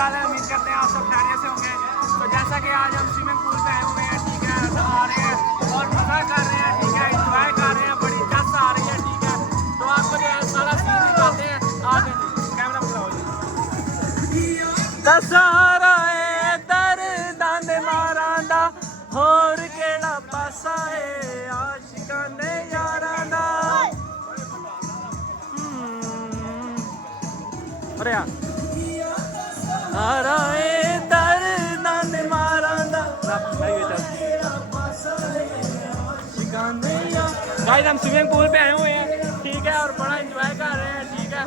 क्या हाल है? उम्मीद करते हैं आप सब खैरियत से होंगे। तो जैसा कि आज हम स्विमिंग पूल पे आए हुए हैं, ठीक है, सब आ रहे हैं और मज़ा कर रहे हैं, ठीक है, इंजॉय कर रहे हैं, बड़ी जस आ रही है, ठीक है। तो आपको जो है सारा सीन दिखाते हैं, आज कैमरा बुलाओ जी। दशहरा दर्दां दे मारां दा होर केड़ा पासा है आशिकां दे यारां दा। अरे यार गाइस हम स्विमिंग पूल पे आए हुए हैं, ठीक है, और बड़ा एंजॉय कर रहे हैं, ठीक है।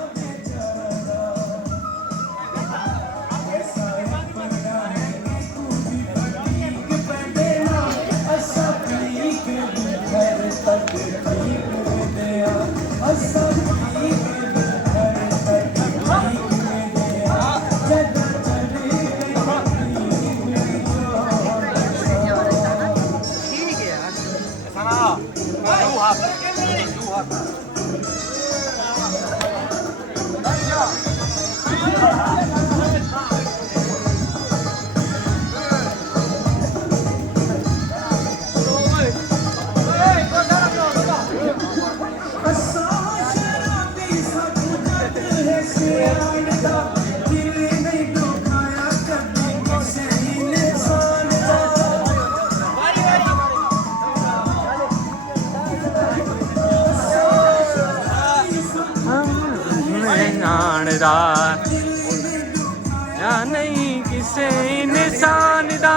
या नहीं किसे इंसान दा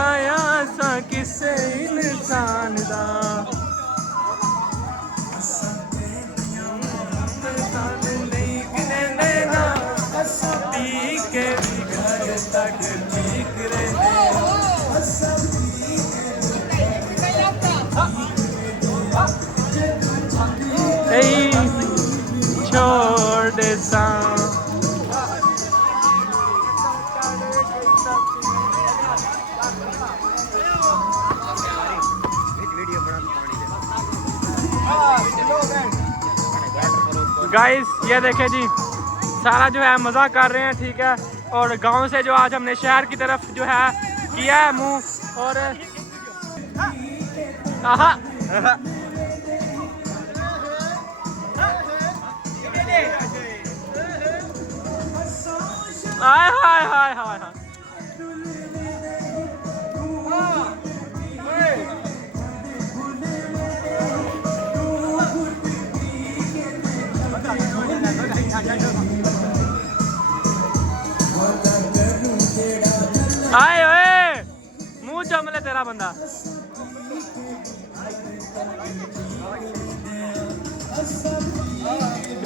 आया सा किसे इंसान दा छोड़ दे सा गाइस ये देखे जी, सारा जो है मज़ा कर रहे हैं, ठीक है। और गांव से जो आज हमने शहर की तरफ जो है किया है मुंह और आहा हाय हाय हाय हाय हाय। आए ओए मुंह चमले तेरा बंदा।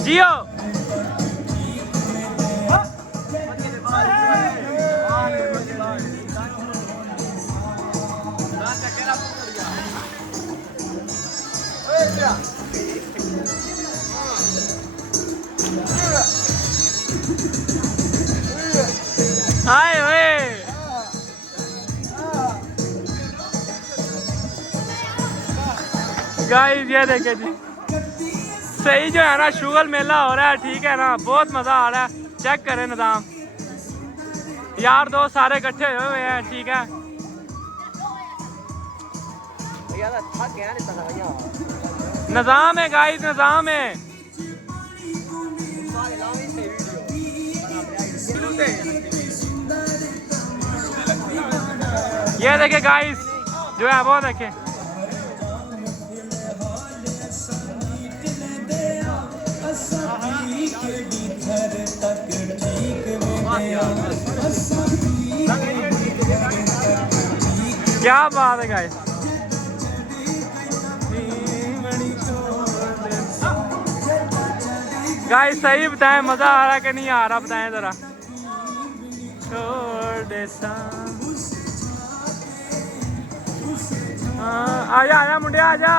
जियो आए ओए गाइस ये देखे जी, सही जो है ना शुगल मेला हो रहा है, ठीक है ना, बहुत मज़ा आ रहा है। चेक करें निज़ाम, यार दोस्त सारे इकट्ठे हुए हैं, ठीक है। निज़ाम है गाइस, निज़ाम है। ये देखे गाइस जो है वो देखे, क्या बात है गाइस। गाइस सही बताएं, मजा आ रहा कि नहीं आ रहा, बताएं जरा। छोड़ दे सा आजा आजा मुंडे आजा।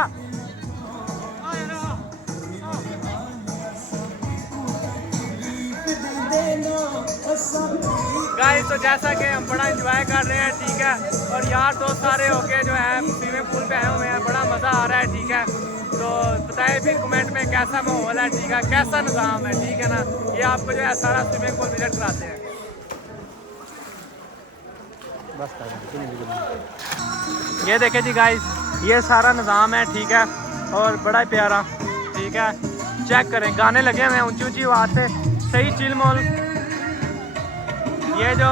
गाइस तो जैसा कि हम बड़ा एंजॉय कर रहे हैं, ठीक है, और यार दोस्त सारे होके जो है स्विमिंग पूल पे आए हुए हैं, बड़ा मज़ा आ रहा है, ठीक है। तो तो बताएं फिर कमेंट में कैसा माहौल है, ठीक है, कैसा निज़ाम है, ठीक है ना। ये आपको जो है सारा स्विमिंग पूल विजिट कराते हैं। ये देखें जी गाइस, ये सारा निज़ाम है, ठीक है, और बड़ा ही प्यारा, ठीक है। चेक करें, गाने लगे हुए हैं ऊंची ऊंची आवाज़ से, सही चिल मोल। ये जो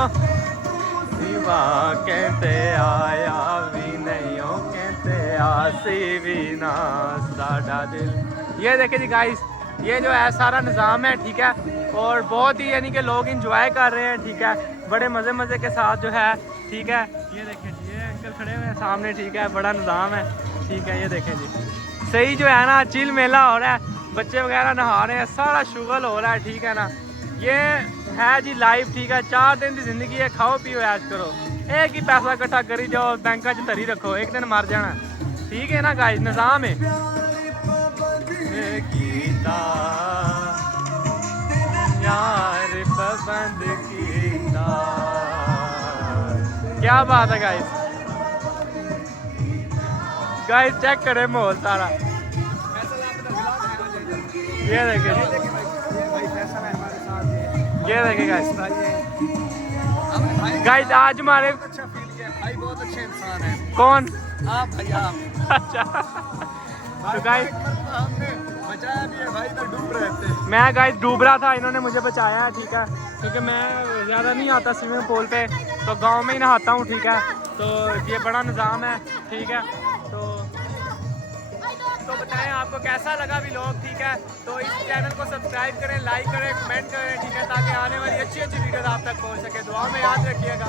कहते आया भी नहीं हो, कहते आसी भी ना साडा दिल। ये देखें जी गाइस, ये जो है सारा निज़ाम है, ठीक है, और बहुत ही यानी कि लोग इंजॉय कर रहे हैं, ठीक है, बड़े मज़े के साथ जो है, ठीक है। ये देखें जी, ये अंकल खड़े हुए हैं सामने, ठीक है, बड़ा निज़ाम है, ठीक है। ये देखें जी, सही जो है ना चिल मेला हो रहा है, बच्चे वगैरह नहा रहे हैं, सारा शुगल हो रहा है, ठीक है ना। ये है जी लाइफ, ठीक है, 4 दिन की जिंदगी है, खाओ पियो ऐश करो, एक ही पैसा इकट्ठा करी जाओ, बैंक च धरी रखो, एक दिन मर जाना, ठीक है ना गाइस, निज़ाम है। यार पाबंद कीता, क्या बात है गाइस। गाइस चेक करें माहौल सारा, ये देखें, ये देखें गाइस। गाइस आज हमारे अच्छा फील किया भाई, बहुत अच्छे इंसान है कौन आप भाई, आप। अच्छा तो गाइस हमने बचाया भी है भाई, इधर डूब रहे थे। मैं गाइस डूब रहा था, इन्होंने मुझे बचाया है, ठीक है, क्योंकि मैं ज़्यादा नहीं आता स्विमिंग पूल पे, तो गांव में ही नहाता हूँ, ठीक है। तो ये बड़ा निज़ाम है, ठीक है। तो बताएं आपको कैसा लगा व्लॉग, ठीक है। तो इस चैनल को सब्सक्राइब करें, लाइक करें, कमेंट करें, ठीक है, ताकि आने वाली अच्छी वीडियोज़ आप तक पहुँच सके। दुआ में याद रखिएगा।